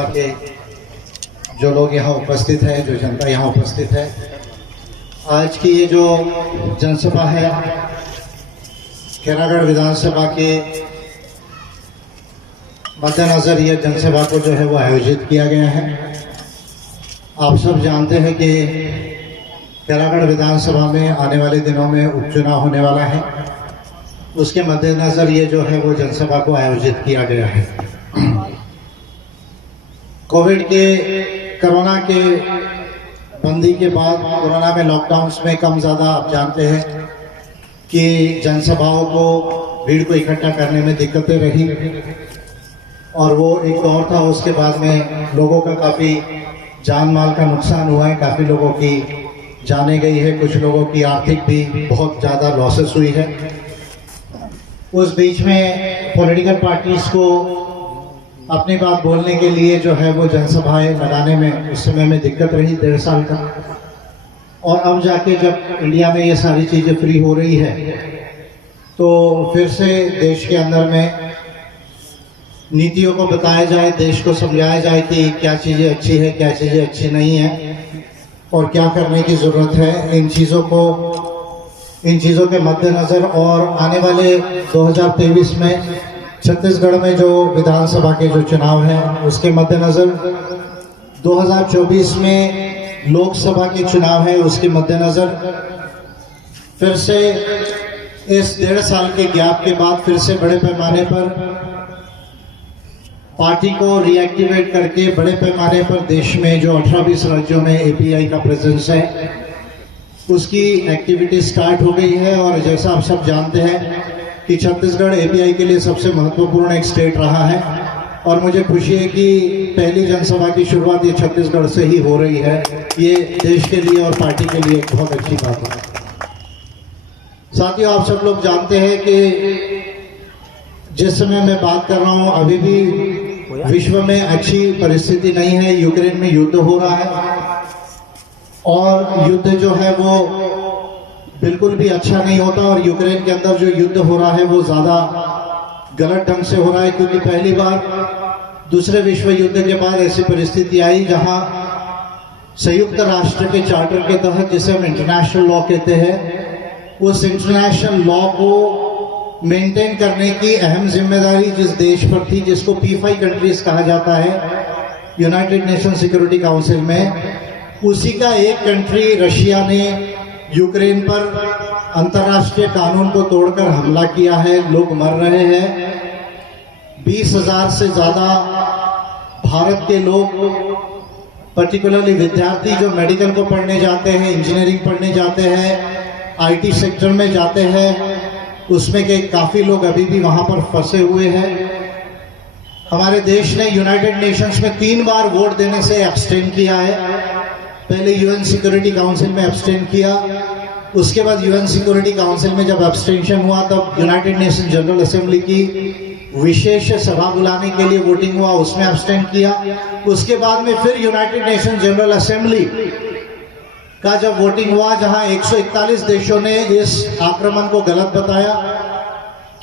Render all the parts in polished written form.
जनसभा के जो लोग यहाँ उपस्थित हैं, जो जनता यहाँ उपस्थित है, आज की ये जो जनसभा है खैरागढ़ विधानसभा के मद्देनजर ये जनसभा को जो है वो आयोजित किया गया है। आप सब जानते हैं कि खैरागढ़ विधानसभा में आने वाले दिनों में उपचुनाव होने वाला है। उसके मद्देनजर ये जो है वो जनसभा को आयोजित किया गया है। कोविड के कोरोना के बंदी के बाद कोरोना में लॉकडाउन्स में कम ज़्यादा आप जानते हैं कि जनसभाओं को भीड़ को इकट्ठा करने में दिक्कतें रही और वो एक दौर था। उसके बाद में लोगों का काफ़ी जान माल का नुकसान हुआ है, काफ़ी लोगों की जाने गई है, कुछ लोगों की आर्थिक भी बहुत ज़्यादा लॉसेस हुई है। उस बीच में पॉलिटिकल पार्टीज को अपनी बात बोलने के लिए जो है वो जनसभाएं लगाने में उस समय में दिक्कत रही 1.5 साल का। और अब जाके जब इंडिया में ये सारी चीज़ें फ्री हो रही है तो फिर से देश के अंदर में नीतियों को बताया जाए, देश को समझाया जाए कि क्या चीज़ें अच्छी है, क्या चीज़ें अच्छी नहीं है और क्या करने की ज़रूरत है। इन चीज़ों के मद्देनज़र और आने वाले 2023 में छत्तीसगढ़ में जो विधानसभा के जो चुनाव हैं उसके मद्देनज़र 2024 में लोकसभा के चुनाव है, उसके मद्देनज़र फिर से इस 1.5 साल के गैप के बाद फिर से बड़े पैमाने पर पार्टी को रीएक्टिवेट करके बड़े पैमाने पर देश में जो 18-20 राज्यों में एपीआई का प्रेजेंस है उसकी एक्टिविटी स्टार्ट हो गई है। और जैसा आप सब जानते हैं कि छत्तीसगढ़ एपीआई के लिए सबसे महत्वपूर्ण एक स्टेट रहा है और मुझे खुशी है कि पहली जनसभा की शुरुआत ये छत्तीसगढ़ से ही हो रही है। ये देश के लिए और पार्टी के लिए एक बहुत अच्छी बात है। साथियों, आप सब लोग जानते हैं कि जिस समय मैं बात कर रहा हूँ अभी भी विश्व में अच्छी परिस्थिति नहीं है। यूक्रेन में युद्ध हो रहा है और युद्ध जो है वो बिल्कुल भी अच्छा नहीं होता और यूक्रेन के अंदर जो युद्ध हो रहा है वो ज़्यादा गलत ढंग से हो रहा है, क्योंकि पहली बार दूसरे विश्व युद्ध के बाद ऐसी परिस्थिति आई जहां संयुक्त राष्ट्र के चार्टर के तहत, जिसे हम इंटरनेशनल लॉ कहते हैं, उस इंटरनेशनल लॉ को मेंटेन करने की अहम जिम्मेदारी जिस देश पर थी, जिसको P5 कंट्रीज कहा जाता है यूनाइटेड नेशन सिक्योरिटी काउंसिल में, उसी का एक कंट्री रशिया ने यूक्रेन पर अंतर्राष्ट्रीय कानून को तोड़कर हमला किया है। लोग मर रहे हैं। 20,000 से ज़्यादा भारत के लोग, पर्टिकुलरली विद्यार्थी जो मेडिकल को पढ़ने जाते हैं, इंजीनियरिंग पढ़ने जाते हैं, आईटी सेक्टर में जाते हैं, उसमें के काफ़ी लोग अभी भी वहाँ पर फंसे हुए हैं। हमारे देश ने यूनाइटेड नेशंस में 3 बार वोट देने से एब्सटेन किया है। पहले यूएन सिक्योरिटी काउंसिल में एब्सटेन किया, उसके बाद यूएन सिक्योरिटी काउंसिल में जब एब्सटेंशन हुआ तब यूनाइटेड नेशन जनरल असेंबली की विशेष सभा बुलाने के लिए वोटिंग हुआ, उसमें एब्सटेन किया। उसके बाद में फिर यूनाइटेड नेशन जनरल असेंबली का जब वोटिंग हुआ, जहां 141 देशों ने इस आक्रमण को गलत बताया,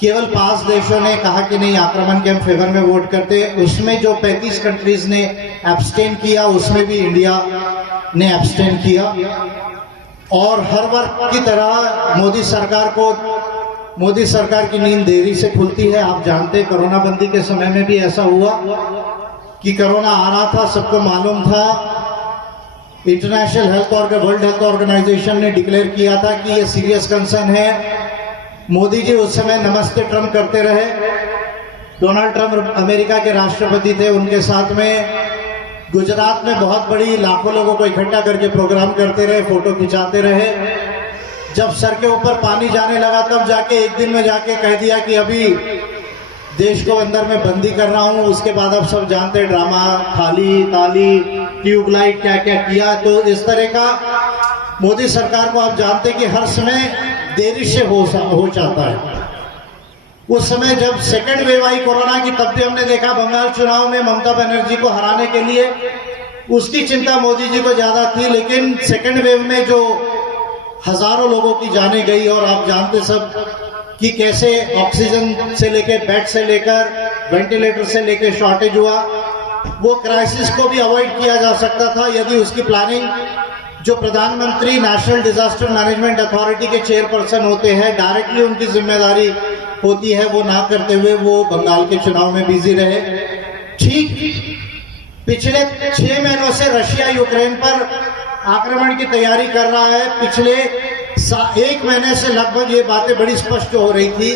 केवल 5 देशों ने कहा कि नहीं, आक्रमण के हम फेवर में वोट करते। उसमें जो 35 कंट्रीज ने एब्सटेन किया उसमें भी इंडिया ने एब्सटेन किया। और हर वर्ग की तरह मोदी सरकार की नींद देरी से खुलती है। आप जानते हैं कोरोना बंदी के समय में भी ऐसा हुआ कि कोरोना आ रहा था, सबको मालूम था। वर्ल्ड हेल्थ ऑर्गेनाइजेशन ने डिक्लेयर किया था कि ये सीरियस कंसर्न है। मोदी जी उस समय नमस्ते ट्रम्प करते रहे। डोनाल्ड ट्रम्प अमेरिका के राष्ट्रपति थे, उनके साथ में गुजरात में बहुत बड़ी लाखों लोगों को इकट्ठा करके प्रोग्राम करते रहे, फोटो खिंचाते रहे। जब सर के ऊपर पानी जाने लगा तब जाके एक दिन में जाके कह दिया कि अभी देश को अंदर में बंदी कर रहा हूं। उसके बाद आप सब जानते हैं ड्रामा, थाली ताली, ट्यूबलाइट, क्या क्या किया। तो इस तरह का मोदी सरकार को आप जानते हैं कि हर समय देरी से हो जाता है। उस समय जब सेकंड वेव आई कोरोना की, तब भी हमने देखा बंगाल चुनाव में ममता बनर्जी को हराने के लिए उसकी चिंता मोदी जी को ज्यादा थी। लेकिन सेकंड वेव में जो हजारों लोगों की जानें गई, और आप जानते सब कि कैसे ऑक्सीजन से लेकर, बेड से लेकर, वेंटिलेटर से लेकर शॉर्टेज हुआ। वो क्राइसिस को भी अवॉइड किया जा सकता था यदि उसकी प्लानिंग जो प्रधानमंत्री नेशनल डिजास्टर मैनेजमेंट अथॉरिटी के चेयरपर्सन होते हैं, डायरेक्टली उनकी जिम्मेदारी होती है, वो ना करते हुए वो बंगाल के चुनाव में बिजी रहे। ठीक पिछले 6 महीनों से रशिया यूक्रेन पर आक्रमण की तैयारी कर रहा है। पिछले 1 महीने से लगभग ये बातें बड़ी स्पष्ट हो रही थी,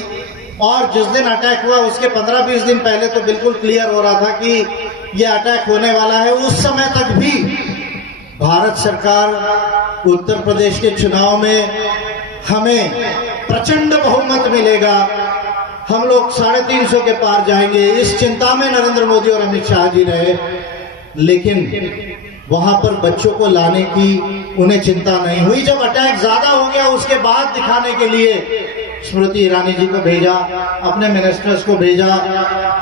और जिस दिन अटैक हुआ उसके 15-20 दिन पहले तो बिल्कुल क्लियर हो रहा था कि ये अटैक होने वाला है। उस समय तक भी भारत सरकार उत्तर प्रदेश के चुनाव में हमें प्रचंड बहुमत मिलेगा, हम लोग 350 के पार जाएंगे, इस चिंता में नरेंद्र मोदी और अमित शाह जी रहे। लेकिन वहां पर बच्चों को लाने की उन्हें चिंता नहीं हुई। जब अटैक ज्यादा हो गया उसके बाद दिखाने के लिए स्मृति ईरानी जी को भेजा, अपने मिनिस्टर्स को भेजा,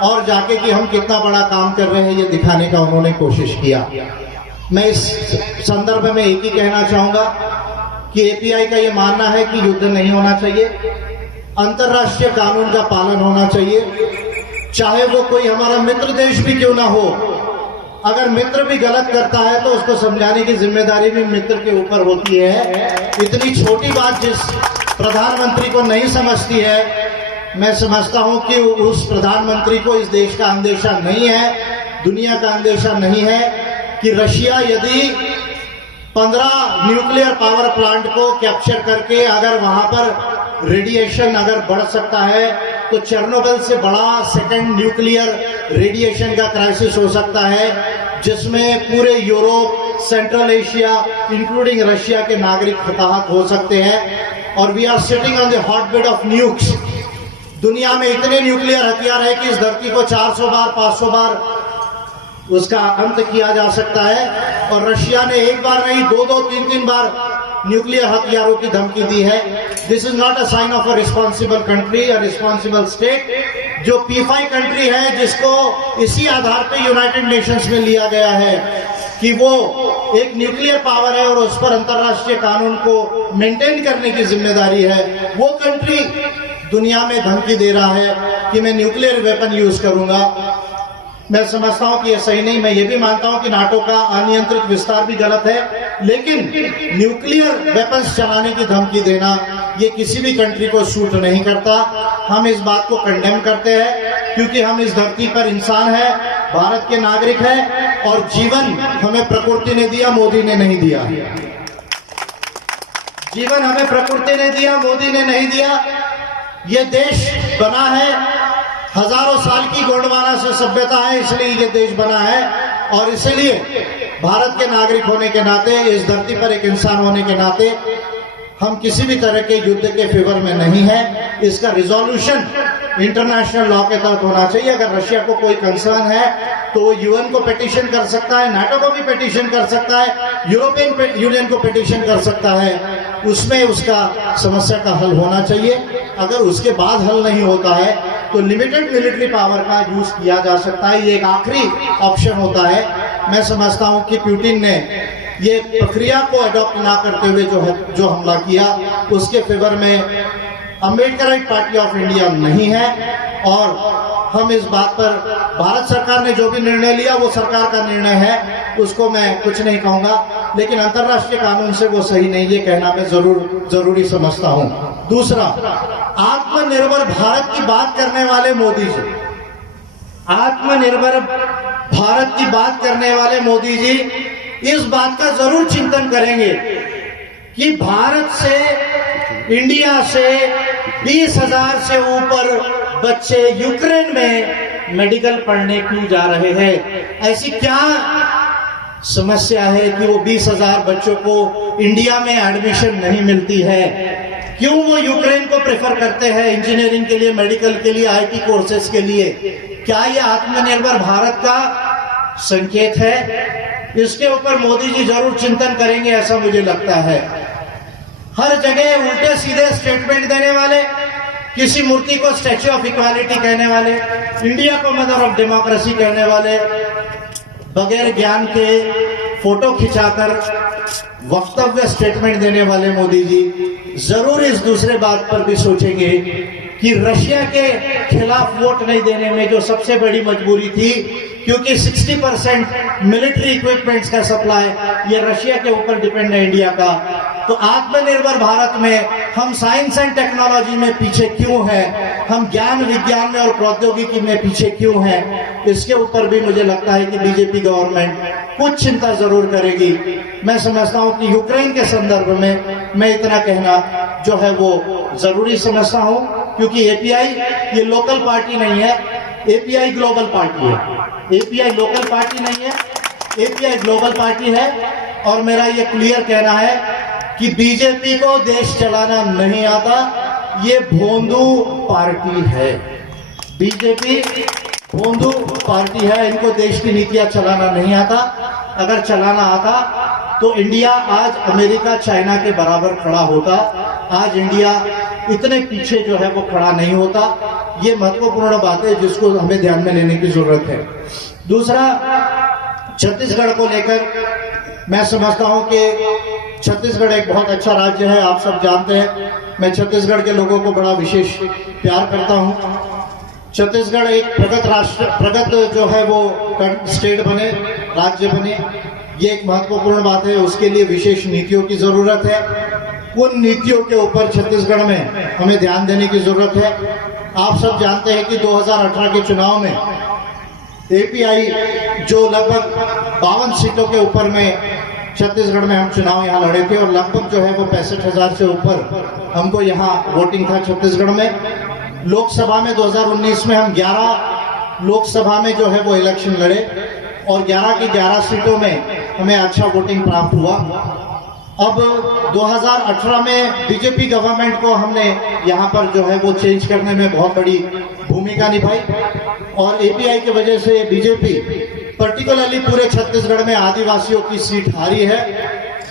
और जाके कि हम कितना बड़ा काम कर रहे हैं ये दिखाने का उन्होंने कोशिश किया। मैं इस संदर्भ में एक ही कहना चाहूंगा कि एपीआई का ये मानना है कि युद्ध नहीं होना चाहिए, अंतर्राष्ट्रीय कानून का पालन होना चाहिए, चाहे वो कोई हमारा मित्र देश भी क्यों ना हो। अगर मित्र भी गलत करता है तो उसको समझाने की जिम्मेदारी भी मित्र के ऊपर होती है। इतनी छोटी बात जिस प्रधानमंत्री को नहीं समझती है, मैं समझता हूं कि उस प्रधानमंत्री को इस देश का अंदेशा नहीं है, दुनिया का अंदेशा नहीं है कि रशिया यदि 15 न्यूक्लियर पावर प्लांट को कैप्चर करके अगर वहां पर रेडिएशन अगर बढ़ सकता है तो चेर्नोबिल से बड़ा सेकंड न्यूक्लियर रेडिएशन का क्राइसिस हो सकता है, जिसमें पूरे Europe, central Asia including Russia के नागरिक हताहत हो सकते हैं। और we are sitting on the hotbed of nukes. दुनिया में इतने न्यूक्लियर हथियार है कि इस धरती को 400 बार 500 बार उसका अंत किया जा सकता है, और रशिया ने एक बार नहीं 2-2, 3-3 बार न्यूक्लियर हथियारों की धमकी दी है। This is not a sign of a responsible country, a responsible state. जो P5 कंट्री है, जिसको इसी आधार पे यूनाइटेड नेशंस में लिया गया है कि वो एक न्यूक्लियर पावर है और उस पर अंतर्राष्ट्रीय कानून को मेंटेन करने की जिम्मेदारी है, वो कंट्री दुनिया में धमकी दे रहा है कि मैं न्यूक्लियर वेपन यूज करूंगा। मैं समझता हूं कि ये सही नहीं। मैं ये भी मानता हूं कि नाटो का अनियंत्रित विस्तार भी गलत है, लेकिन न्यूक्लियर वेपन्स चलाने की धमकी देना ये किसी भी कंट्री को सूट नहीं करता। हम इस बात को कंडेम करते हैं क्योंकि हम इस धरती पर इंसान है, भारत के नागरिक है, और जीवन हमें प्रकृति ने दिया, मोदी ने नहीं दिया। जीवन हमें प्रकृति ने दिया, मोदी ने नहीं दिया। ये देश बना है, हजारों साल की गोंडवाना से सभ्यता है, इसलिए ये देश बना है। और इसलिए भारत के नागरिक होने के नाते, इस धरती पर एक इंसान होने के नाते, हम किसी भी तरह के युद्ध के फेवर में नहीं है। इसका रिजोल्यूशन इंटरनेशनल लॉ के तहत होना चाहिए। अगर रशिया को कोई कंसर्न है तो वो यूएन को पिटीशन कर सकता है, नाटो को भी पिटीशन कर सकता है, यूरोपियन यूनियन को पिटीशन कर सकता है। उसमें उसका समस्या का हल होना चाहिए। अगर उसके बाद हल नहीं होता है तो लिमिटेड मिलिट्री पावर का यूज किया जा सकता है, ये एक आखिरी ऑप्शन होता है। मैं समझता हूं कि पुतिन ने ये प्रक्रिया को अडॉप्ट ना करते हुए जो हमला किया, उसके फेवर में अम्बेडकराइट पार्टी ऑफ इंडिया नहीं है। और हम इस बात पर, भारत सरकार ने जो भी निर्णय लिया वो सरकार का निर्णय है, उसको मैं कुछ नहीं कहूंगा, लेकिन अंतर्राष्ट्रीय कानून से वो सही नहीं, ये कहना मैं जरूरी समझता हूं। दूसरा, आत्मनिर्भर भारत की बात करने वाले मोदी जी, आत्मनिर्भर भारत की बात करने वाले मोदी जी इस बात का जरूर चिंतन करेंगे कि भारत से, इंडिया से 20,000 से ऊपर बच्चे यूक्रेन में मेडिकल पढ़ने क्यों जा रहे हैं। ऐसी क्या समस्या है कि वो 20,000 बच्चों को इंडिया में एडमिशन नहीं मिलती है? क्यों वो यूक्रेन को प्रेफर करते हैं इंजीनियरिंग के लिए, मेडिकल के लिए, आईटी कोर्सेज के लिए? क्या ये आत्मनिर्भर भारत का संकेत है? इसके ऊपर मोदी जी जरूर चिंतन करेंगे, ऐसा मुझे लगता है। हर जगह उल्टे सीधे स्टेटमेंट देने वाले, किसी मूर्ति को स्टैच्यू ऑफ इक्वालिटी कहने वाले, इंडिया को मदर ऑफ डेमोक्रेसी कहने वाले, बगैर ज्ञान के फोटो खिंचाकर वक्तव्य स्टेटमेंट देने वाले मोदी जी जरूर इस दूसरे बात पर भी सोचेंगे कि रशिया के खिलाफ वोट नहीं देने में जो सबसे बड़ी मजबूरी थी क्योंकि 60% मिलिट्री इक्विपमेंट्स का सप्लाई ये रशिया के ऊपर डिपेंड है इंडिया का। तो आत्मनिर्भर भारत में हम साइंस एंड टेक्नोलॉजी में पीछे क्यों हैं, हम ज्ञान विज्ञान में और प्रौद्योगिकी में पीछे क्यों हैं, इसके ऊपर भी मुझे लगता है कि बीजेपी गवर्नमेंट कुछ चिंता जरूर करेगी। मैं समझता हूं कि यूक्रेन के संदर्भ में मैं इतना कहना जो है वो जरूरी समझता हूं, क्योंकि एपीआई ये लोकल पार्टी नहीं है, एपीआई ग्लोबल पार्टी है। एपीआई लोकल पार्टी नहीं है, एपीआई ग्लोबल पार्टी है। और मेरा ये क्लियर कहना है कि बीजेपी को देश चलाना नहीं आता, ये भोंदू पार्टी है। बीजेपी भोंदू पार्टी है, इनको देश की नीतियां चलाना नहीं आता। अगर चलाना आता तो इंडिया आज अमेरिका चाइना के बराबर खड़ा होता। आज इंडिया इतने पीछे जो है वो खड़ा नहीं होता। ये महत्वपूर्ण बात है जिसको हमें ध्यान में लेने की जरूरत है। दूसरा, छत्तीसगढ़ को लेकर मैं समझता हूं कि छत्तीसगढ़ एक बहुत अच्छा राज्य है, आप सब जानते हैं। मैं छत्तीसगढ़ के लोगों को बड़ा विशेष प्यार करता हूं। छत्तीसगढ़ एक प्रगत जो है वो स्टेट बने, राज्य बने, ये एक महत्वपूर्ण बात है। उसके लिए विशेष नीतियों की जरूरत है। उन नीतियों के ऊपर छत्तीसगढ़ में हमें ध्यान देने की जरूरत है। आप सब जानते हैं कि 2018 के चुनाव में एपीआई जो लगभग 52 सीटों के ऊपर में छत्तीसगढ़ में हम चुनाव यहाँ लड़े थे और लगभग जो है वो 65,000 से ऊपर हमको यहाँ वोटिंग था छत्तीसगढ़ में। लोकसभा में 2019 में हम 11 लोकसभा में जो है वो इलेक्शन लड़े और 11 की 11 सीटों में हमें अच्छा वोटिंग प्राप्त हुआ। अब 2018 में बीजेपी गवर्नमेंट को हमने यहाँ पर जो है वो चेंज करने में बहुत बड़ी भूमिका निभाई और एपीआई की वजह से बीजेपी पर्टिकुलरली पूरे छत्तीसगढ़ में आदिवासियों की सीट हारी है।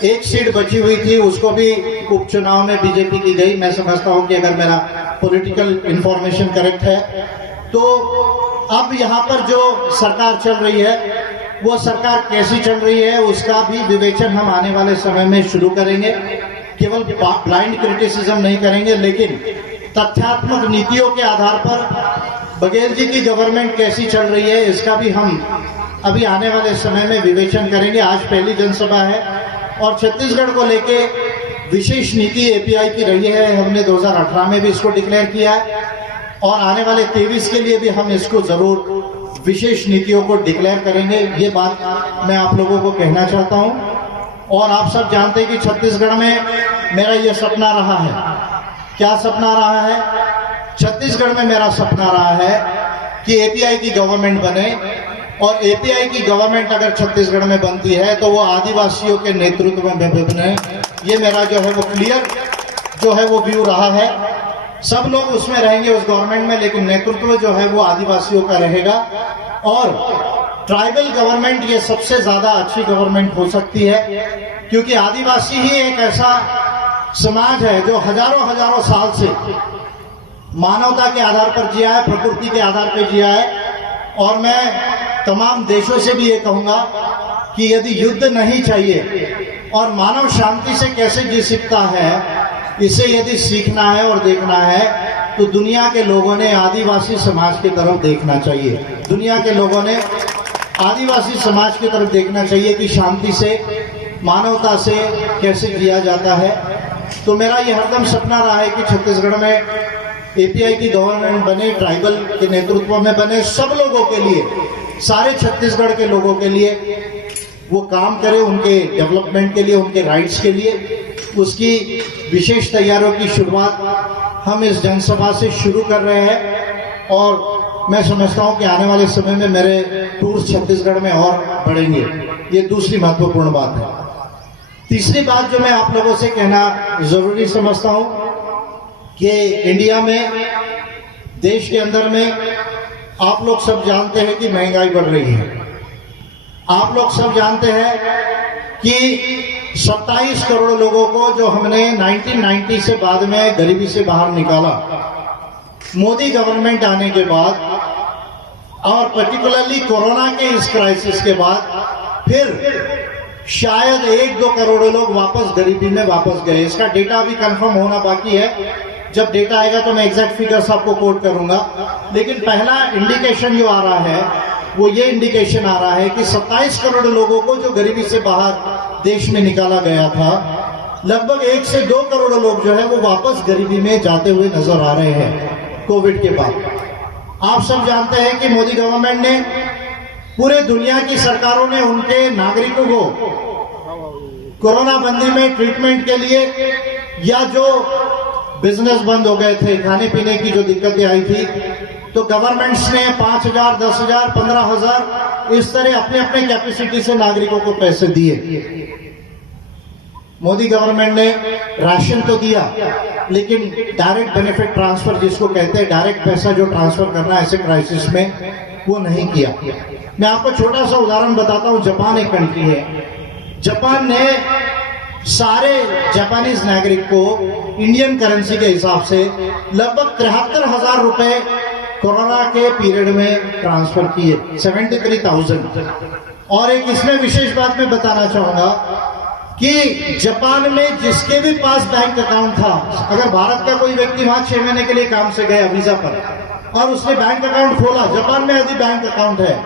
एक सीट बची हुई थी, उसको भी उपचुनाव में बीजेपी की गई। मैं समझता हूं कि अगर मेरा पॉलिटिकल इंफॉर्मेशन करेक्ट है तो अब यहाँ पर जो सरकार चल रही है वो सरकार कैसी चल रही है उसका भी विवेचन हम आने वाले समय में शुरू करेंगे। केवल ब्लाइंड क्रिटिसिज्म नहीं करेंगे, लेकिन तथ्यात्मक नीतियों के आधार पर बघेल जी की गवर्नमेंट कैसी चल रही है इसका भी हम अभी आने वाले समय में विवेचन करेंगे। आज पहली जनसभा है और छत्तीसगढ़ को लेके विशेष नीति एपीआई की रही है। हमने 2018 में भी इसको डिक्लेयर किया है और आने वाले 23 के लिए भी हम इसको जरूर विशेष नीतियों को डिक्लेयर करेंगे। ये बात मैं आप लोगों को कहना चाहता हूं। और आप सब जानते हैं कि छत्तीसगढ़ में मेरा ये सपना रहा है। क्या सपना रहा है? छत्तीसगढ़ में मेरा सपना रहा है कि एपीआई की गवर्नमेंट बने और एपीआई की गवर्नमेंट अगर छत्तीसगढ़ में बनती है तो वो आदिवासियों के नेतृत्व में बने। ये मेरा जो है वो क्लियर जो है वो व्यू रहा है। सब लोग उसमें रहेंगे उस गवर्नमेंट में, लेकिन नेतृत्व जो है वो आदिवासियों का रहेगा। और ट्राइबल गवर्नमेंट ये सबसे ज्यादा अच्छी गवर्नमेंट हो सकती है, क्योंकि आदिवासी ही एक ऐसा समाज है जो हजारों साल से मानवता के आधार पर जिया है, प्रकृति के आधार पर जिया है। और मैं तमाम देशों से भी ये कहूंगा कि यदि युद्ध नहीं चाहिए और मानव शांति से कैसे जी सकता है, इसे यदि सीखना है और देखना है तो दुनिया के लोगों ने आदिवासी समाज की तरफ देखना चाहिए। दुनिया के लोगों ने आदिवासी समाज की तरफ देखना चाहिए कि शांति से, मानवता से कैसे जिया जाता है। तो मेरा ये हरदम सपना रहा है कि छत्तीसगढ़ में एपीआई की गवर्नमेंट बने, ट्राइबल के नेतृत्व में बने, सब लोगों के लिए, सारे छत्तीसगढ़ के लोगों के लिए वो काम करे, उनके डेवलपमेंट के लिए, उनके राइट्स के लिए। उसकी विशेष तैयारियों की शुरुआत हम इस जनसभा से शुरू कर रहे हैं और मैं समझता हूं कि आने वाले समय में मेरे टूर छत्तीसगढ़ में और बढ़ेंगे। ये दूसरी महत्वपूर्ण बात है। तीसरी बात जो मैं आप लोगों से कहना जरूरी समझता हूं कि इंडिया में, देश के अंदर में आप लोग सब जानते हैं कि महंगाई बढ़ रही है। आप लोग सब जानते हैं कि 27 करोड़ लोगों को जो हमने 1990 से बाद में गरीबी से बाहर निकाला, मोदी गवर्नमेंट आने के बाद और पर्टिकुलरली कोरोना के इस क्राइसिस के बाद फिर शायद 1-2 करोड़ लोग वापस गरीबी में वापस गए। इसका डेटा अभी कंफर्म होना बाकी है। जब डेटा आएगा तो मैं एग्जैक्ट फिगर्स आपको कोट करूंगा, लेकिन पहला इंडिकेशन जो आ रहा है वो ये इंडिकेशन आ रहा है कि 27 करोड़ लोगों को जो गरीबी से बाहर देश में निकाला गया था, लगभग 1 से 2 करोड़ लोग जो है वो वापस गरीबी में जाते हुए नजर आ रहे हैं कोविड के बाद। आप सब जानते हैं कि मोदी गवर्नमेंट ने, पूरे दुनिया की सरकारों ने उनके नागरिकों को कोरोना बंदी में ट्रीटमेंट के लिए, या जो बिजनेस बंद हो गए थे, खाने पीने की जो दिक्कतें आई थी, तो गवर्नमेंट्स ने 5,000, 10,000, 15,000 इस तरह अपने अपने कैपेसिटी से नागरिकों को पैसे दिए। मोदी गवर्नमेंट ने राशन तो दिया, लेकिन डायरेक्ट बेनिफिट ट्रांसफर जिसको कहते हैं, डायरेक्ट पैसा जो ट्रांसफर करना ऐसे क्राइसिस में, वो नहीं किया। मैं आपको छोटा सा उदाहरण बताता हूं। जापान एक कंट्री है। जापान ने सारे जापानीज नागरिक को इंडियन करेंसी के हिसाब से लगभग 73,000 रुपए कोरोना के पीरियड में ट्रांसफर किए, 73,000। और एक इसमें विशेष बात मैं बताना चाहूंगा कि जापान में जिसके भी पास बैंक अकाउंट था, अगर भारत का कोई व्यक्ति वहां 6 महीने के लिए काम से गया वीजा पर और उसने बैंक अकाउंट खोला, जापान में यदि बैंक अकाउंट है,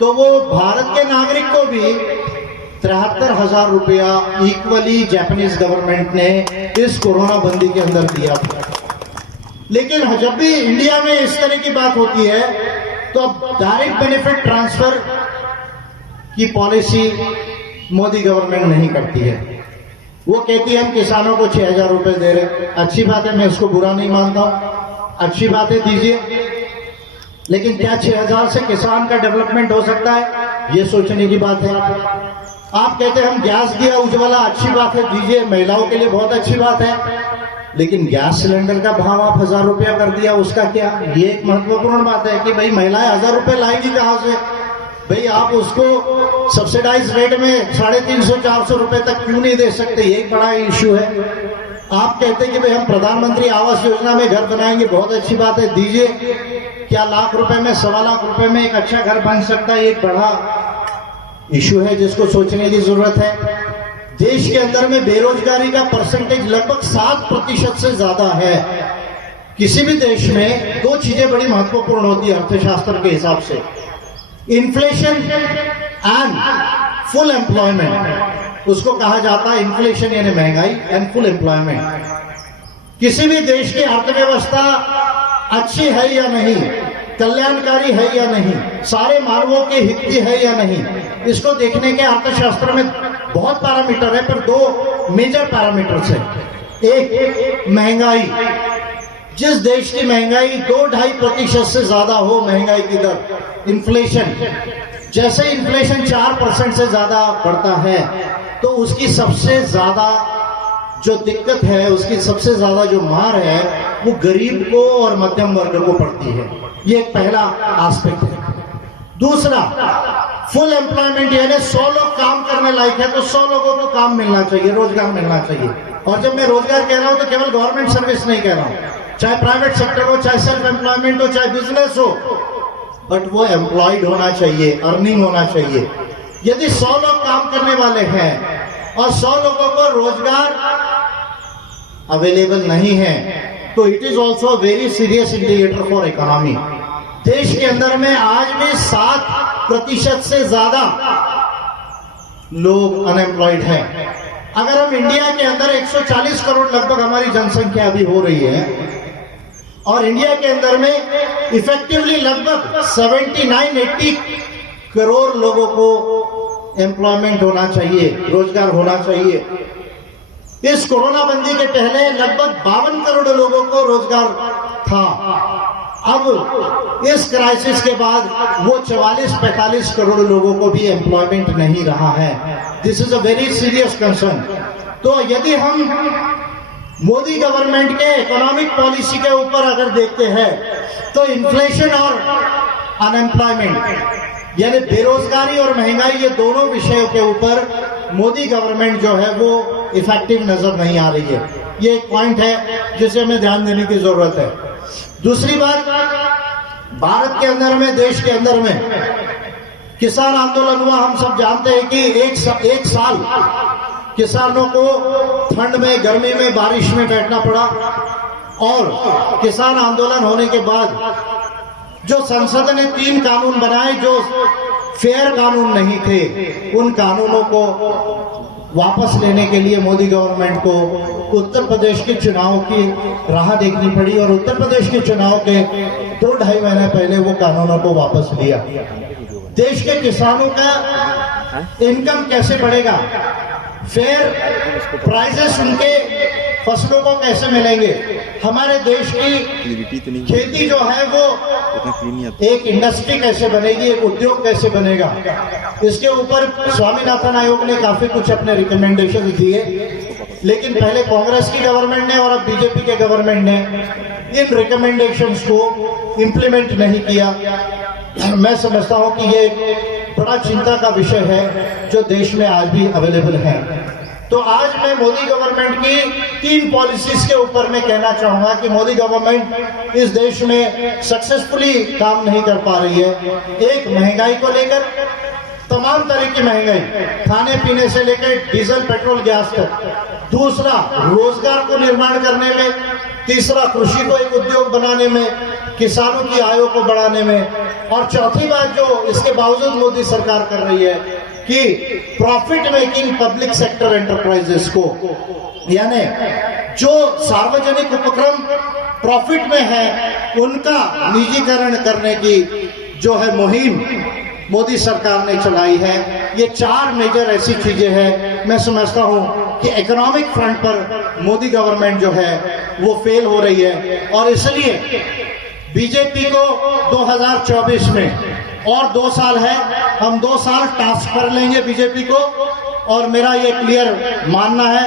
तो वो भारत के नागरिक को भी 73,000 रुपया इक्वली जापानीज गवर्नमेंट ने इस कोरोना बंदी के अंदर दिया था। लेकिन जब भी इंडिया में इस तरह की बात होती है, तो अब डायरेक्ट बेनिफिट ट्रांसफर की पॉलिसी मोदी गवर्नमेंट नहीं करती है। वो कहती है हम किसानों को 6,000 रुपए दे रहे, अच्छी बात है, मैं उसको बुरा नहीं मानता हूं, अच्छी बात है, दीजिए। लेकिन क्या 6,000 से किसान का डेवलपमेंट हो सकता है? ये सोचने की बात है। आप कहते हैं हम गैस दिया उज्ज्वला, अच्छी बात है, दीजिए, महिलाओं के लिए बहुत अच्छी बात है, लेकिन गैस सिलेंडर का भाव आप 1,000 रुपया कर दिया, उसका क्या? ये एक महत्वपूर्ण बात है कि भाई महिलाएं 1,000 रुपए लाएगी कहां से? भाई आप उसको सब्सिडाइज रेट में 350-400 रुपए तक क्यों नहीं दे सकते? ये एक बड़ा इश्यू है। आप कहते हैं कि भाई हम प्रधानमंत्री आवास योजना में घर बनाएंगे, बहुत अच्छी बात है, दीजिए। क्या लाख रुपए में, 1.25 लाख रुपए में एक अच्छा घर बन सकता है? एक बड़ा इश्यू है जिसको सोचने की जरूरत है। देश के अंदर में बेरोजगारी का परसेंटेज लगभग 7% से ज्यादा है। किसी भी देश में 2 चीजें बड़ी महत्वपूर्ण होती है अर्थशास्त्र के हिसाब से, इन्फ्लेशन एंड फुल एम्प्लॉयमेंट। उसको कहा जाता है इन्फ्लेशन यानी महंगाई, एंड फुल एम्प्लॉयमेंट। किसी भी देश की अर्थव्यवस्था अच्छी है या नहीं, कल्याणकारी है या नहीं, सारे मानवों के हित की है या नहीं, इसको देखने के अर्थशास्त्र में बहुत पैरामीटर है, पर 2 मेजर पैरामीटर्स है। एक महंगाई, जिस देश की महंगाई 2-2.5% से ज्यादा हो महंगाई की दर, इन्फ्लेशन, जैसे इन्फ्लेशन 4% से ज्यादा बढ़ता है तो उसकी सबसे ज्यादा जो दिक्कत है, उसकी सबसे ज्यादा जो मार है, वो गरीब को और मध्यम वर्ग को पड़ती है। ये एक पहला एस्पेक्ट है। दूसरा, फुल एम्प्लॉयमेंट, यानी 100 लोग काम करने लायक है तो 100 लोगों को काम मिलना चाहिए, रोजगार मिलना चाहिए। और जब मैं रोजगार कह रहा हूं तो केवल गवर्नमेंट सर्विस नहीं कह रहा हूं, चाहे प्राइवेट सेक्टर हो, चाहे सेल्फ एम्प्लॉयमेंट हो, चाहे बिजनेस हो, बट वो एम्प्लॉयड होना चाहिए, अर्निंग होना चाहिए। यदि 100 लोग काम करने वाले हैं और 100 लोगों को रोजगार अवेलेबल नहीं है, तो it is also very serious indicator for economy. देश के अंदर में आज भी 7% से ज्यादा लोग अनएम्प्लॉयड हैं। अगर हम इंडिया के अंदर 140 करोड़ लगभग हमारी जनसंख्या अभी हो रही है, और इंडिया के अंदर में इफेक्टिवली लगभग 79-80 करोड़ लोगों को एम्प्लॉयमेंट होना चाहिए, रोजगार होना चाहिए। इस कोरोना बंदी के पहले लगभग 52 करोड़ लोगों को रोजगार था। अब इस क्राइसिस के बाद वो 44-45 करोड़ लोगों को भी एम्प्लॉयमेंट नहीं रहा है। This is a very serious concern. तो यदि हम मोदी गवर्नमेंट के इकोनॉमिक पॉलिसी के ऊपर अगर देखते हैं, तो इन्फ्लेशन और अनएम्प्लॉयमेंट यानी बेरोजगारी और महंगाई, ये दोनों विषयों के ऊपर मोदी गवर्नमेंट जो है वो इफेक्टिव नजर नहीं आ रही है। ये एक पॉइंट है जिसे हमें ध्यान देने की जरूरत है। दूसरी बात, भारत के अंदर में, देश के अंदर में किसान आंदोलन हुआ। हम सब जानते हैं कि एक साल किसानों को ठंड में, गर्मी में, बारिश में बैठना पड़ा, और किसान आंदोलन होने के बाद जो संसद ने 3 कानून बनाए जो फेयर कानून नहीं थे, उन कानूनों को वापस लेने के लिए मोदी गवर्नमेंट को उत्तर प्रदेश के चुनाव की राह देखनी पड़ी और उत्तर प्रदेश के चुनाव के 2-2.5 महीने पहले वो कानूनों को वापस लिया। देश के किसानों का इनकम कैसे बढ़ेगा, फेयर प्राइसेस उनके फसलों को कैसे मिलेंगे, हमारे देश की खेती जो है वो एक इंडस्ट्री कैसे बनेगी, एक उद्योग कैसे बनेगा, इसके ऊपर स्वामीनाथन आयोग ने काफी कुछ अपने रिकमेंडेशन दिए। लेकिन पहले कांग्रेस की गवर्नमेंट ने और अब बीजेपी के गवर्नमेंट ने इन रिकमेंडेशंस को इम्प्लीमेंट नहीं किया। मैं समझता हूं कि ये बड़ा चिंता का विषय है जो देश में आज भी अवेलेबल है। तो आज मैं मोदी गवर्नमेंट की 3 पॉलिसीज के ऊपर मैं कहना चाहूंगा कि मोदी गवर्नमेंट इस देश में सक्सेसफुली काम नहीं कर पा रही है। एक, महंगाई को लेकर, तमाम तरह की महंगाई, खाने पीने से लेकर डीजल पेट्रोल गैस तक। दूसरा, रोजगार को निर्माण करने में। तीसरा, कृषि को एक उद्योग बनाने में, किसानों की आयों को बढ़ाने में। और चौथी बात जो इसके बावजूद मोदी सरकार कर रही है कि profit making public sector enterprises को, यानी जो सार्वजनिक उपक्रम प्रॉफिट में है उनका निजीकरण करने की जो है मुहिम मोदी सरकार ने चलाई है। ये 4 मेजर ऐसी चीजें हैं, मैं समझता हूं कि इकोनॉमिक फ्रंट पर मोदी गवर्नमेंट जो है वो फेल हो रही है। और इसलिए बीजेपी को 2024 में और 2 साल है, हम 2 साल टास्क कर लेंगे बीजेपी को। और मेरा ये क्लियर मानना है,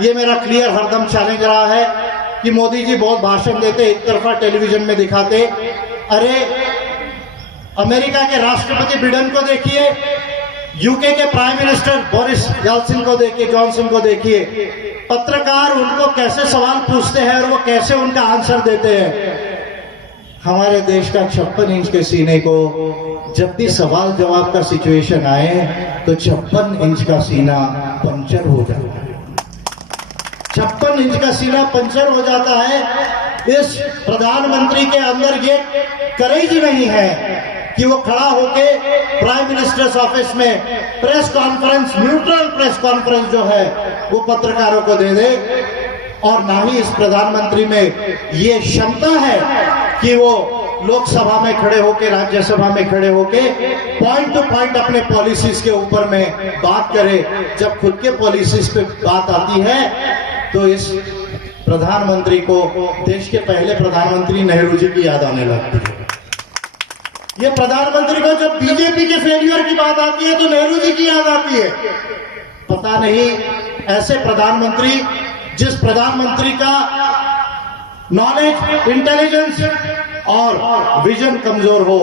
ये मेरा क्लियर हरदम चैलेंज रहा है कि मोदी जी बहुत भाषण देते, एक तरफा टेलीविजन में दिखाते, अरे अमेरिका के राष्ट्रपति बिडेन को देखिए, यूके के प्राइम मिनिस्टर बोरिस जॉनसन को देखिए, पत्रकार उनको कैसे सवाल पूछते हैं और वो कैसे उनका आंसर देते हैं। हमारे देश का 56 इंच के सीने को जब भी सवाल जवाब का सिचुएशन आए तो 56 इंच का सीना पंचर हो जाता है। 56 इंच का सीना पंचर हो जाता है। इस प्रधानमंत्री के अंदर ये करेज नहीं है कि वो खड़ा होके प्राइम मिनिस्टर्स ऑफिस में press conference, neutral press conference जो है वो पत्रकारों को दे दे। और ना ही इस प्रधानमंत्री में ये क्षमता है कि वो लोकसभा में खड़े होके, राज्यसभा में खड़े होके पॉइंट टू पॉइंट अपने पॉलिसीज के ऊपर में बात करे। जब खुद के पॉलिसीज पे बात आती है तो इस प्रधानमंत्री को देश के पहले प्रधानमंत्री नेहरू जी की याद आने लगती है। ये प्रधानमंत्री को जब बीजेपी के फेलियर की बात आती है तो नेहरू जी की याद आती है। पता नहीं ऐसे प्रधानमंत्री, जिस प्रधानमंत्री का नॉलेज, इंटेलिजेंस और विजन कमजोर हो,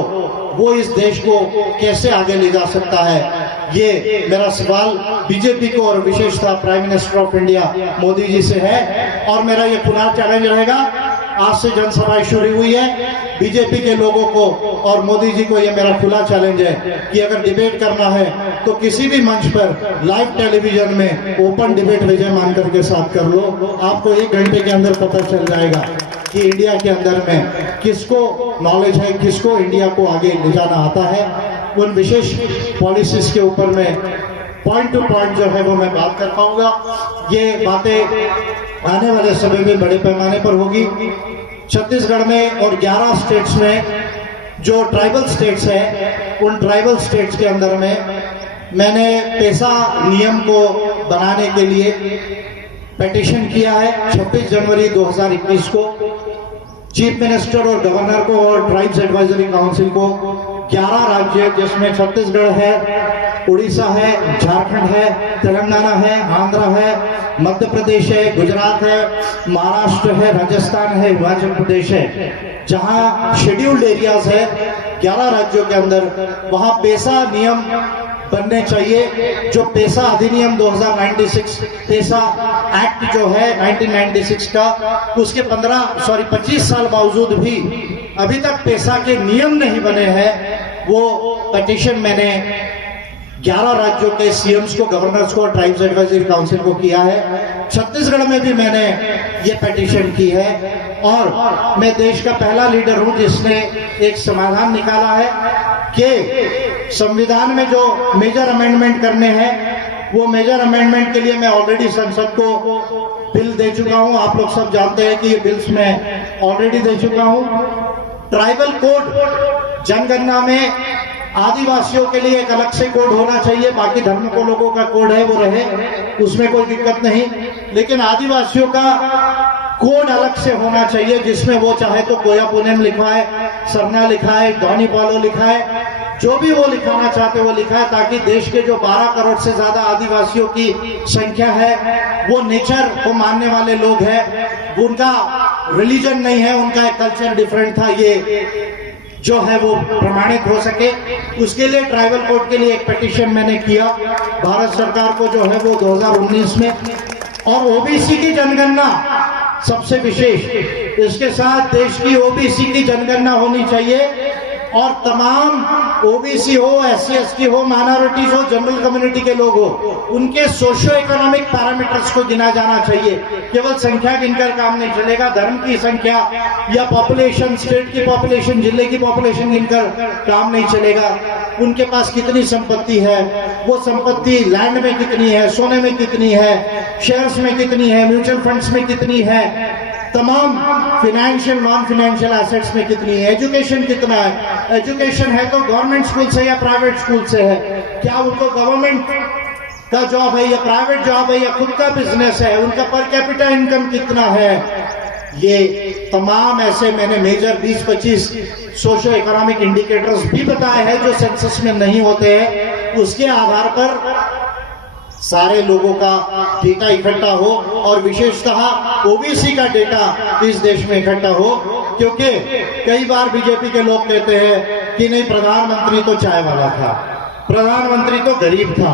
वो इस देश को कैसे आगे ले जा सकता है। ये मेरा सवाल बीजेपी को और विशेषतः prime minister of India Modi ji से है। और मेरा ये पुनः चैलेंज रहेगा, आज से जनसभा शुरू हुई है, बीजेपी के लोगों को और मोदी जी को ये मेरा खुला चैलेंज है कि अगर डिबेट करना है तो किसी भी मंच पर लाइव टेलीविजन में ओपन डिबेट विजय मानकर के साथ कर लो। आपको 1 घंटे के अंदर पता चल जाएगा कि इंडिया के अंदर में किसको नॉलेज है, किसको इंडिया को आगे ले जाना आता है। उन विशेष पॉलिसीज के ऊपर में पॉइंट टू पॉइंट जो है वो मैं बात कर पाऊंगा। ये बातें आने वाले समय में बड़े पैमाने पर होगी। छत्तीसगढ़ में और 11 स्टेट्स में जो ट्राइबल स्टेट्स हैं, उन ट्राइबल स्टेट्स के अंदर में मैंने पेसा नियम को बनाने के लिए पिटीशन किया है 26 जनवरी 2021 को। चीफ मिनिस्टर और गवर्नर को और ट्राइब्स एडवाइजरी काउंसिल को 11 राज्य, जिसमें छत्तीसगढ़ है, उड़ीसा है, झारखंड है, तेलंगाना है, आंध्र है, मध्य प्रदेश है, गुजरात है, महाराष्ट्र है, राजस्थान है, हिमाचल प्रदेश है, जहां शेड्यूल्ड एरियाज है 11 राज्यों के अंदर, वहां पेसा नियम बनने चाहिए। जो पेसा अधिनियम 2096, पेसा एक्ट जो है 1996 का, उसके 25 साल बावजूद भी अभी तक पेसा के नियम नहीं बने हैं। वो पिटीशन मैंने 11 राज्यों के सीएम्स को, गवर्नर्स को और ट्राइब्स एडवाइजरी काउंसिल को किया है। छत्तीसगढ़ में भी मैंने ये पिटीशन की है और मैं देश का पहला लीडर हूं जिसने एक समाधान निकाला है कि संविधान में जो मेजर अमेंडमेंट करने हैं, वो मेजर अमेंडमेंट के लिए मैं ऑलरेडी संसद को बिल दे चुका हूं। आप लोग सब जानते हैं कि ये बिल्स मैं ऑलरेडी दे चुका हूं। ट्राइबल कोड, जनगणना में आदिवासियों के लिए एक अलग से कोड होना चाहिए, बाकी धर्म को लोगों का कोड है वो रहे, उसमें कोई दिक्कत नहीं, लेकिन आदिवासियों का कोड अलग से होना चाहिए जिसमें वो चाहे तो कोया पुनेम लिखवाए, सरना लिखाए, डॉनी पालो लिखाए, जो भी वो लिखाना चाहते वो लिखाए, ताकि देश के जो 12 करोड़ से ज्यादा आदिवासियों की संख्या है, वो नेचर को मानने वाले लोग हैं, उनका रिलीजन नहीं है, उनका एक कल्चर डिफरेंट था, ये जो है वो प्रमाणित हो सके। उसके लिए ट्राइबल कोड के लिए एक पिटीशन मैंने किया भारत सरकार को, जो है वो 2019 में। और ओबीसी की जनगणना सबसे विशेष, इसके साथ देश की ओबीसी की जनगणना होनी चाहिए और तमाम ओबीसी हो, एससी एसटी हो, माइनॉरिटीज हो, जनरल कम्युनिटी के लोग हो, उनके सोशियो इकोनॉमिक पैरामीटर्स को गिना जाना चाहिए। केवल संख्या गिनकर काम नहीं चलेगा, धर्म की संख्या या पॉपुलेशन, स्टेट की पॉपुलेशन, जिले की पॉपुलेशन गिनकर काम नहीं चलेगा। उनके पास कितनी संपत्ति है, वो संपत्ति लैंड में कितनी है, सोने में कितनी है, शेयर्स में कितनी है, म्यूचुअल फंड्स में कितनी है, तमाम फाइनेंशियल नॉन फाइनेंशियल एसेट्स में कितनी है, एजुकेशन कितना है, एजुकेशन है तो गवर्नमेंट स्कूल से या प्राइवेट स्कूल से है, क्या उनको गवर्नमेंट का जॉब है या प्राइवेट जॉब है या खुद का बिजनेस है, उनका पर कैपिटा इनकम कितना है, ये तमाम ऐसे मैंने मेजर 20-25 सोशो इकोनॉमिक इंडिकेटर्स भी बताए हैं जो सेंसस में नहीं होते हैं। उसके आधार पर सारे लोगों का डेटा इकट्ठा हो और विशेषतः ओबीसी का डेटा इस देश में इकट्ठा हो, क्योंकि कई बार बीजेपी के लोग कहते हैं कि नहीं, प्रधानमंत्री तो चाय वाला था, प्रधानमंत्री तो गरीब था।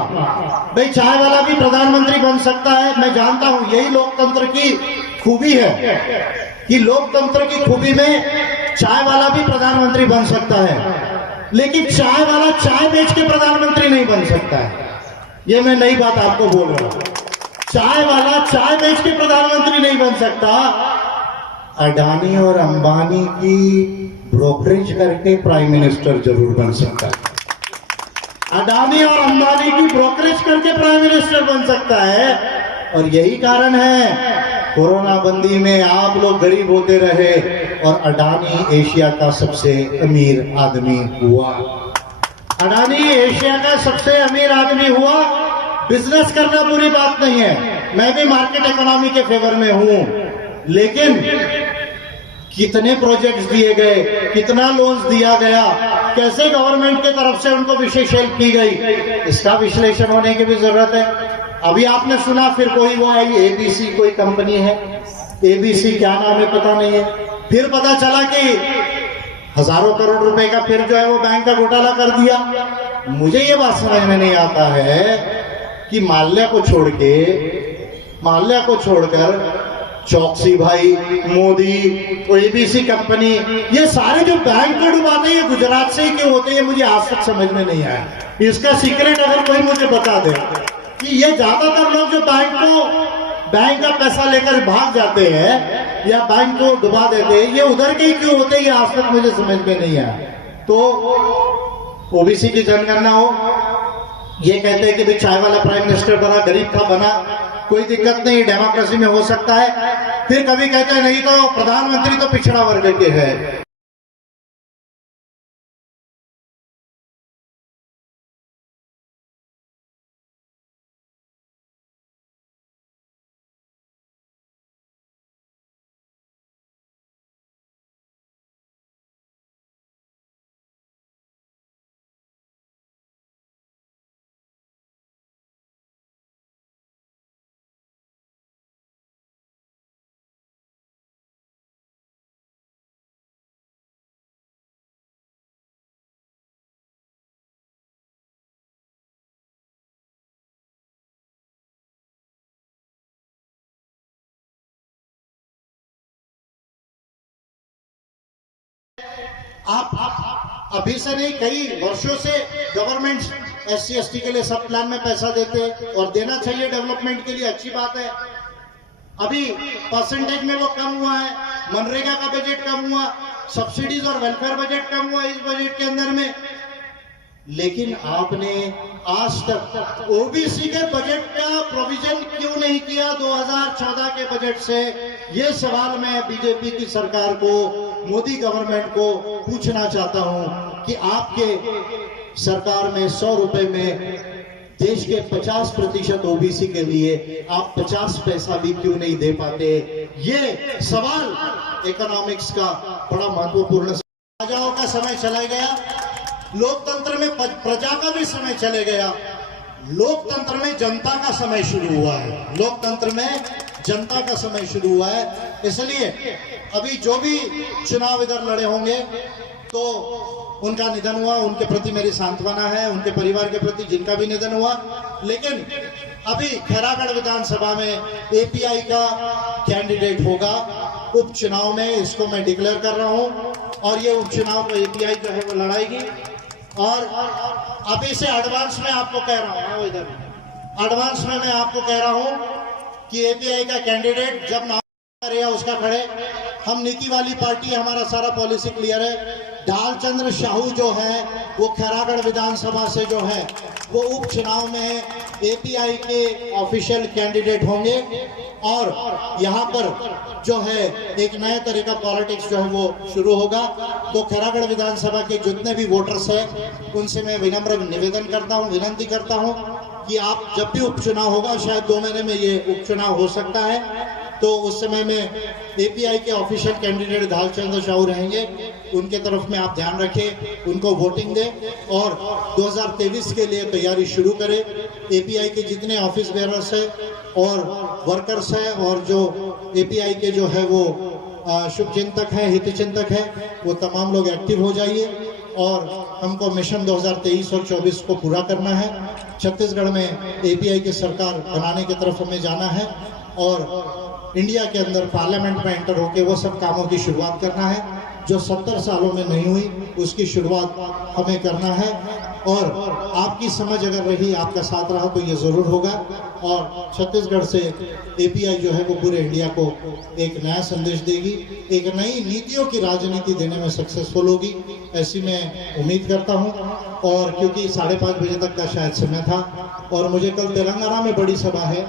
भाई, चाय वाला भी प्रधानमंत्री बन सकता है, मैं जानता हूं, यही लोकतंत्र की खूबी है कि लोकतंत्र की खूबी में चाय वाला भी प्रधानमंत्री बन सकता है, लेकिन चाय वाला चाय बेच के प्रधानमंत्री नहीं बन सकता है। ये मैं नई बात आपको बोल रहा हूं, चाय वाला चाय बेच के प्रधानमंत्री नहीं बन सकता। अडानी और अंबानी की ब्रोकरेज करके प्राइम मिनिस्टर जरूर बन सकता है, अडानी और अंबानी की ब्रोकरेज करके प्राइम मिनिस्टर बन सकता है। और यही कारण है कोरोना बंदी में आप लोग गरीब होते रहे और अडानी एशिया का सबसे अमीर आदमी हुआ। अडानी एशिया का सबसे अमीर आदमी हुआ। बिजनेस करना बुरी बात नहीं है, मैं भी मार्केट इकोनॉमी के फेवर में हूं, लेकिन कितने प्रोजेक्ट्स दिए गए, कितना लोन्स दिया गया, कैसे गवर्नमेंट के तरफ से उनको विशेष हेल्प की गई, इसका विश्लेषण होने की भी जरूरत है। अभी आपने सुना फिर कोई वो आई एबीसी कोई कंपनी है, एबीसी क्या नाम है पता नहीं है, फिर पता चला कि हजारों करोड़ रुपए का फिर जो है वो बैंक का घोटाला कर दिया। मुझे ये बात समझ में नहीं आता है कि माल्या को छोड़कर चौकसी भाई, मोदी, एबीसी कंपनी, ये सारे जो बैंक को डुबाते हैं ये गुजरात से ही क्यों होते हैं, मुझे आज तक समझ में नहीं आया। इसका सीक्रेट अगर कोई मुझे बता दे कि ये ज्यादातर लोग जो बैंक का पैसा लेकर भाग जाते हैं या बैंक को डुबा देते हैं, ये उधर के ही क्यों होते हैं, ये आज तक मुझे समझ में नहीं आया। तो ओबीसी की जनगणना हो, ये कहते हैं कि भाई चाय वाला प्राइम मिनिस्टर बना, गरीब था बना, कोई दिक्कत नहीं, डेमोक्रेसी में हो सकता है। फिर कभी कहते हैं नहीं तो प्रधानमंत्री तो पिछड़ा वर्ग के है। आप अभी से नहीं, कई वर्षों से गवर्नमेंट एससी एसटी के लिए सब प्लान में पैसा देते और देना चाहिए डेवलपमेंट के लिए, अच्छी बात है। अभी परसेंटेज में वो कम हुआ है, मनरेगा का बजट कम हुआ, सब्सिडीज और वेलफेयर बजट कम हुआ इस बजट के अंदर में। लेकिन आपने आज तक ओबीसी के बजट का प्रोविजन क्यों नहीं किया 2014 के बजट से? ये सवाल मैं बीजेपी की सरकार को, मोदी गवर्नमेंट को पूछना चाहता हूं कि आपके सरकार में 100 रुपए में देश के 50% ओबीसी के लिए आप 50 पैसा भी क्यों नहीं दे पाते? ये सवाल इकोनॉमिक्स का बड़ा महत्वपूर्ण। राजाओं का समय चला गया, लोकतंत्र में प्रजा का भी समय चले गया, लोकतंत्र में जनता का समय शुरू हुआ है। लोकतंत्र में जनता का समय शुरू हुआ है। इसलिए अभी जो भी चुनाव इधर लड़े होंगे तो उनका निधन हुआ, उनके प्रति मेरी सांत्वना है, उनके परिवार के प्रति जिनका भी निधन हुआ। लेकिन अभी खैरागढ़ विधानसभा में एपीआई का कैंडिडेट होगा उपचुनाव में, इसको मैं डिक्लेयर कर रहा हूं। और ये उपचुनाव को एपीआई जो है वो लड़ाएगी। और अभी से एडवांस में आपको कह रहा हूं, इधर एडवांस में मैं आपको कह रहा हूं कि एपीआई का कैंडिडेट जब नाम करेगा उसका खड़े। हम नीति वाली पार्टी, हमारा सारा पॉलिसी क्लियर है। ढालचंद्र साहू जो है वो खैरागढ़ विधानसभा से जो है वो उपचुनाव में एपीआई के ऑफिशियल कैंडिडेट होंगे। और यहाँ पर जो है एक नया तरीका पॉलिटिक्स जो है वो शुरू होगा। तो खैरागढ़ विधानसभा के जितने भी वोटर्स हैं उनसे मैं विनम्र निवेदन करता हूँ, विनती करता हूँ कि आप जब भी उपचुनाव होगा, शायद 2 महीने में ये उपचुनाव हो सकता है, तो उस समय में एपीआई के ऑफिशियल कैंडिडेट ढालचंद्र साहू रहेंगे, उनके तरफ में आप ध्यान रखें, उनको वोटिंग दें और 2023 के लिए तैयारी शुरू करें। एपीआई के जितने ऑफिस बेयरर्स है और वर्कर्स है और जो एपीआई के जो है वो शुभचिंतक है, हितचिंतक है, वो तमाम लोग एक्टिव हो जाइए। और हमको मिशन 2023 और 24 को पूरा करना है। छत्तीसगढ़ में एपीआई की सरकार बनाने की तरफ हमें जाना है और इंडिया के अंदर पार्लियामेंट में एंटर होकर वो सब कामों की शुरुआत करना है जो 70 सालों में नहीं हुई, उसकी शुरुआत हमें करना है। और आपकी समझ अगर रही, आपका साथ रहा तो ये जरूर होगा। और छत्तीसगढ़ से एपीआई जो है वो पूरे इंडिया को एक नया संदेश देगी, एक नई नीतियों की राजनीति देने में सक्सेसफुल होगी, ऐसी मैं उम्मीद करता हूं। और क्योंकि 5:30 बजे तक का शायद समय था और मुझे कल तेलंगाना में बड़ी सभा है,